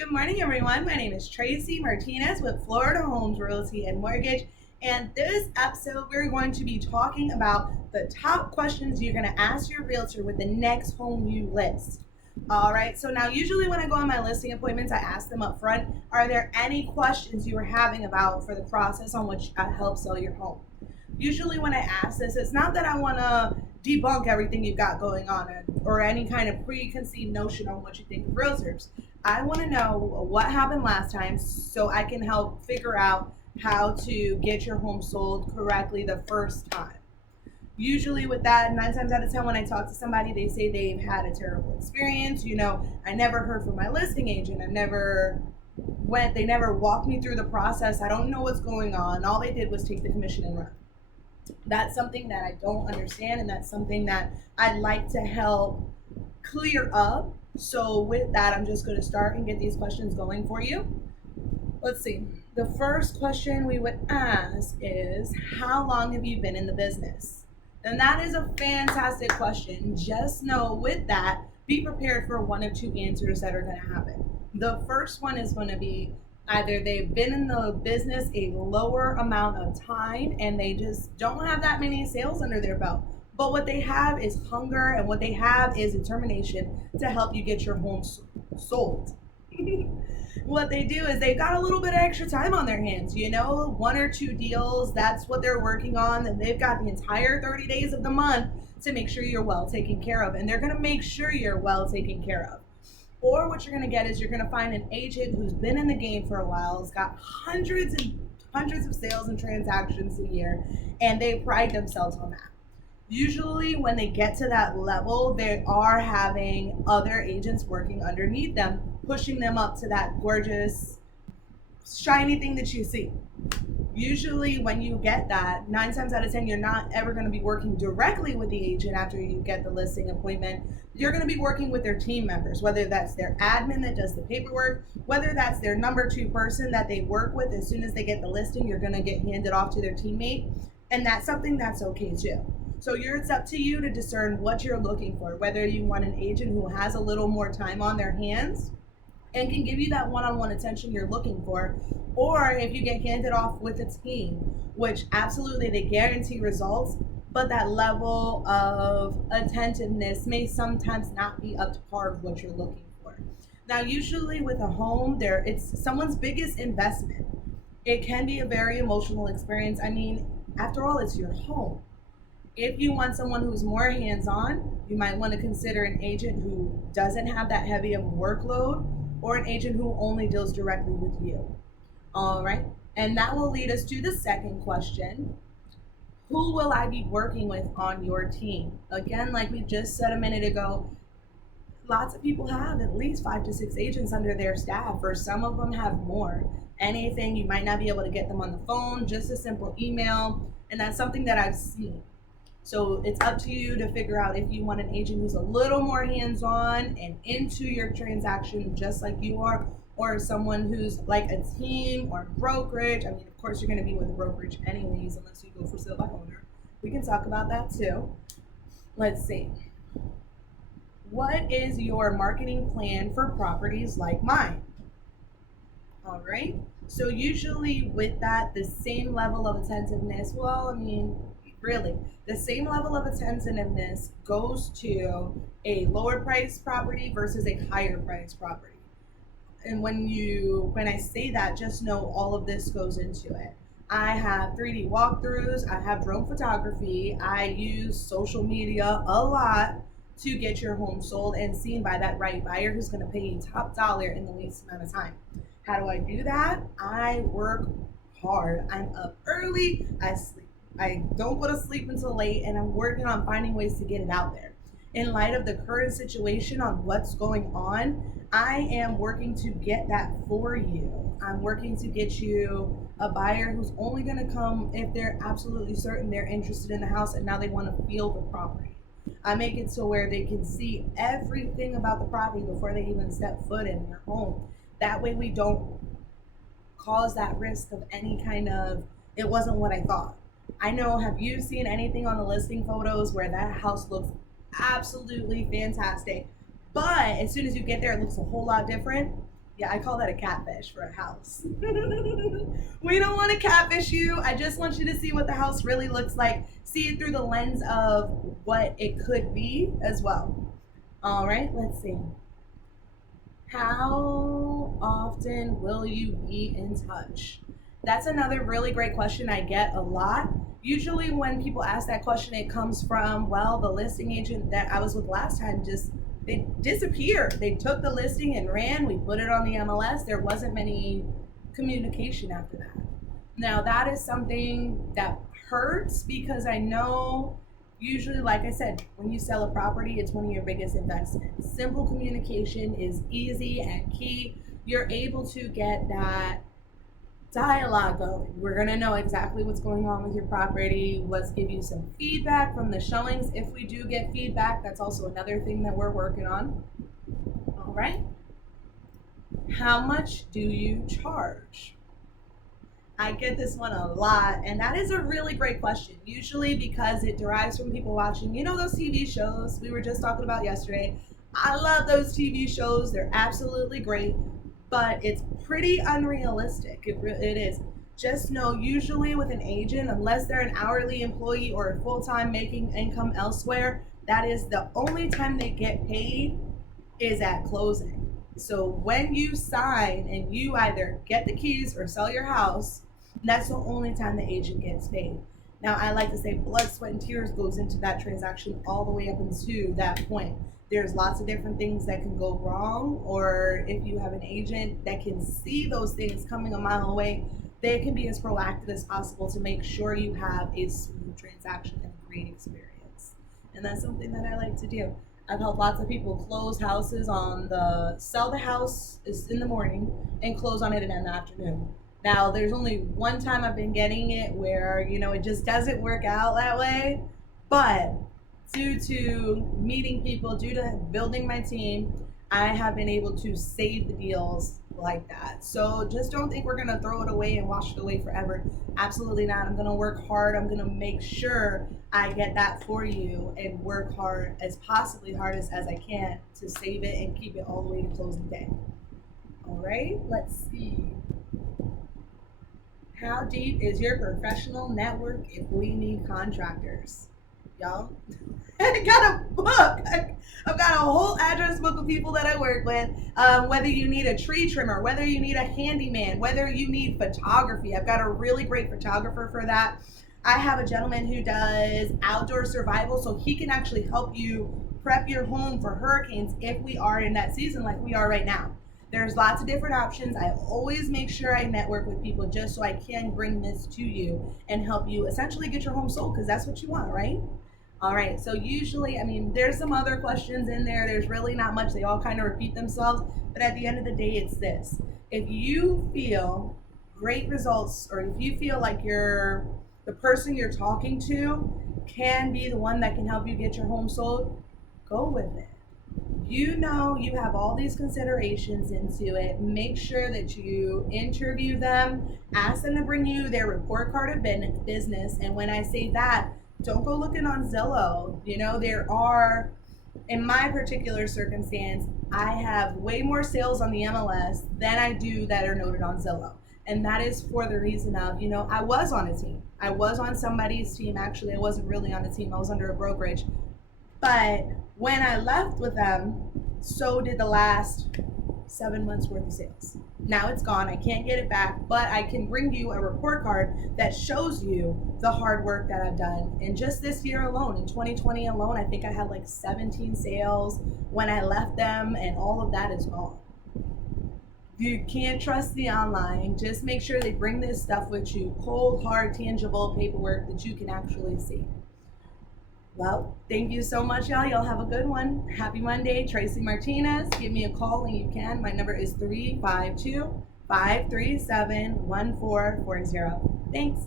Good morning, everyone. My name is Tracy Martinez with Florida Homes Realty and Mortgage. And this episode, we're going to be talking about the top questions you're going to ask your realtor with the next home you list. All right. So now, usually when I go on my listing appointments, I ask them up front, are there any questions you are having about for the process on which I help sell your home? Usually when I ask this, it's not that I want to debunk everything you've got going on or any kind of preconceived notion on what you think of realtors. I want to know what happened last time so I can help figure out how to get your home sold correctly the first time. Usually with that, 9 times out of 10, when I talk to somebody, they say they've had a terrible experience. I never heard from my listing agent. They never walked me through the process. I don't know what's going on. All they did was take the commission and run. That's something that I don't understand, and that's something that I'd like to help clear up. So with that, I'm just going to start and get these questions going for you. Let's see. The first question we would ask is, how long have you been in the business? And that is a fantastic question. Just know with that, be prepared for one of two answers that are going to happen. The first one is going to be either they've been in the business a lower amount of time and they just don't have that many sales under their belt. But what they have is hunger, and what they have is determination to help you get your home sold. What they do is they've got a little bit of extra time on their hands, one or two deals, that's what they're working on, and they've got the entire 30 days of the month to make sure you're well taken care of, and they're going to make sure you're well taken care of. Or what you're going to get is you're going to find an agent who's been in the game for a while, has got hundreds and hundreds of sales and transactions a year, and they pride themselves on that. Usually when they get to that level, they are having other agents working underneath them, pushing them up to that gorgeous, shiny thing that you see. Usually when you get that, 9 times out of 10, you're not ever going to be working directly with the agent after you get the listing appointment. You're going to be working with their team members, whether that's their admin that does the paperwork, whether that's their number two person that they work with. As soon as they get the listing, you're going to get handed off to their teammate. And that's something that's okay too. So it's up to you to discern what you're looking for, whether you want an agent who has a little more time on their hands and can give you that one-on-one attention you're looking for, or if you get handed off with a team, which absolutely they guarantee results, but that level of attentiveness may sometimes not be up to par of what you're looking for. Now, usually with a home, it's someone's biggest investment. It can be a very emotional experience. I mean, after all, it's your home. If you want someone who's more hands-on, you might want to consider an agent who doesn't have that heavy of a workload, or an agent who only deals directly with you. All right. And that will lead us to the second question. Who will I be working with on your team? Again, like we just said a minute ago, lots of people have at least 5 to 6 agents under their staff, or some of them have more. Anything, you might not be able to get them on the phone, just a simple email. And that's something that I've seen. So it's up to you to figure out if you want an agent who's a little more hands-on and into your transaction just like you are, or someone who's like a team or brokerage. I mean, of course, you're going to be with a brokerage anyways, unless you go for sale by owner. We can talk about that too. Let's see. What is your marketing plan for properties like mine? All right. So usually with that, the same level of attentiveness, really, the same level of attentiveness goes to a lower price property versus a higher price property. And when I say that, just know all of this goes into it. I have 3D walkthroughs, I have drone photography, I use social media a lot to get your home sold and seen by that right buyer who's going to pay you top dollar in the least amount of time. How do I do that? I work hard. I'm up early, I don't go to sleep until late, and I'm working on finding ways to get it out there. In light of the current situation on what's going on, I am working to get that for you. I'm working to get you a buyer who's only going to come if they're absolutely certain they're interested in the house and now they want to feel the property. I make it so where they can see everything about the property before they even step foot in their home. That way we don't cause that risk of any kind of, it wasn't what I thought. I know, have you seen anything on the listing photos where that house looks absolutely fantastic, but as soon as you get there, it looks a whole lot different? Yeah, I call that a catfish for a house. We don't want to catfish you. I just want you to see what the house really looks like. See it through the lens of what it could be as well. All right, let's see. How often will you be in touch? That's another really great question I get a lot. Usually, when people ask that question, it comes from, well, the listing agent that I was with last time just they disappeared. They took the listing and ran. We put it on the MLS. There wasn't many communication after that. Now, that is something that hurts because I know usually, like I said, when you sell a property, it's one of your biggest investments. Simple communication is easy and key. You're able to get that dialogue going. We're going to know exactly what's going on with your property. Let's give you some feedback from the showings. If we do get feedback, that's also another thing that we're working on. All right. How much do you charge? I get this one a lot, and that is a really great question. Usually because it derives from people watching, those TV shows we were just talking about yesterday. I love those TV shows. They're absolutely great, but it's pretty unrealistic. It is. Just know, usually with an agent, unless they're an hourly employee or a full-time making income elsewhere, that is the only time they get paid is at closing. So when you sign and you either get the keys or sell your house, that's the only time the agent gets paid. Now, I like to say blood, sweat, and tears goes into that transaction all the way up into that point. There's lots of different things that can go wrong, or if you have an agent that can see those things coming a mile away, they can be as proactive as possible to make sure you have a smooth transaction and a great experience. And that's something that I like to do. I've helped lots of people close houses sell the house is in the morning and close on it in the afternoon. Now, there's only one time I've been getting it where, it just doesn't work out that way. But due to meeting people, due to building my team, I have been able to save the deals like that. So just don't think we're going to throw it away and wash it away forever. Absolutely not. I'm going to work hard. I'm going to make sure I get that for you and work hard, as possibly hardest as I can, to save it and keep it all the way to closing day. All right, let's see. How deep is your professional network if we need contractors? Y'all, I got a book. I've got a whole address book of people that I work with. Whether you need a tree trimmer, whether you need a handyman, whether you need photography. I've got a really great photographer for that. I have a gentleman who does outdoor survival, so he can actually help you prep your home for hurricanes if we are in that season like we are right now. There's lots of different options. I always make sure I network with people just so I can bring this to you and help you essentially get your home sold, because that's what you want, right? All right, so usually, there's some other questions in there. There's really not much. They all kind of repeat themselves. But at the end of the day, it's this. If you feel great results, or if you feel like the person you're talking to can be the one that can help you get your home sold, go with it. You have all these considerations into it. Make sure that you interview them, ask them to bring you their report card of business. And when I say that, don't go looking on Zillow. In my particular circumstance, I have way more sales on the MLS than I do that are noted on Zillow. And that is for the reason of, I was on a team. I was on somebody's team. Actually, I wasn't really on a team. I was under a brokerage. But when I left with them, so did the last 7 months worth of sales. Now it's gone. I can't get it back, but I can bring you a report card that shows you the hard work that I've done. And just this year alone, in 2020 alone, I think I had like 17 sales when I left them, and all of that is gone. You can't trust the online. Just make sure they bring this stuff with you. Cold, hard, tangible paperwork that you can actually see. Well, thank you so much, y'all. Y'all have a good one. Happy Monday. Tracy Martinez. Give me a call when you can. My number is 352-537-1440. Thanks.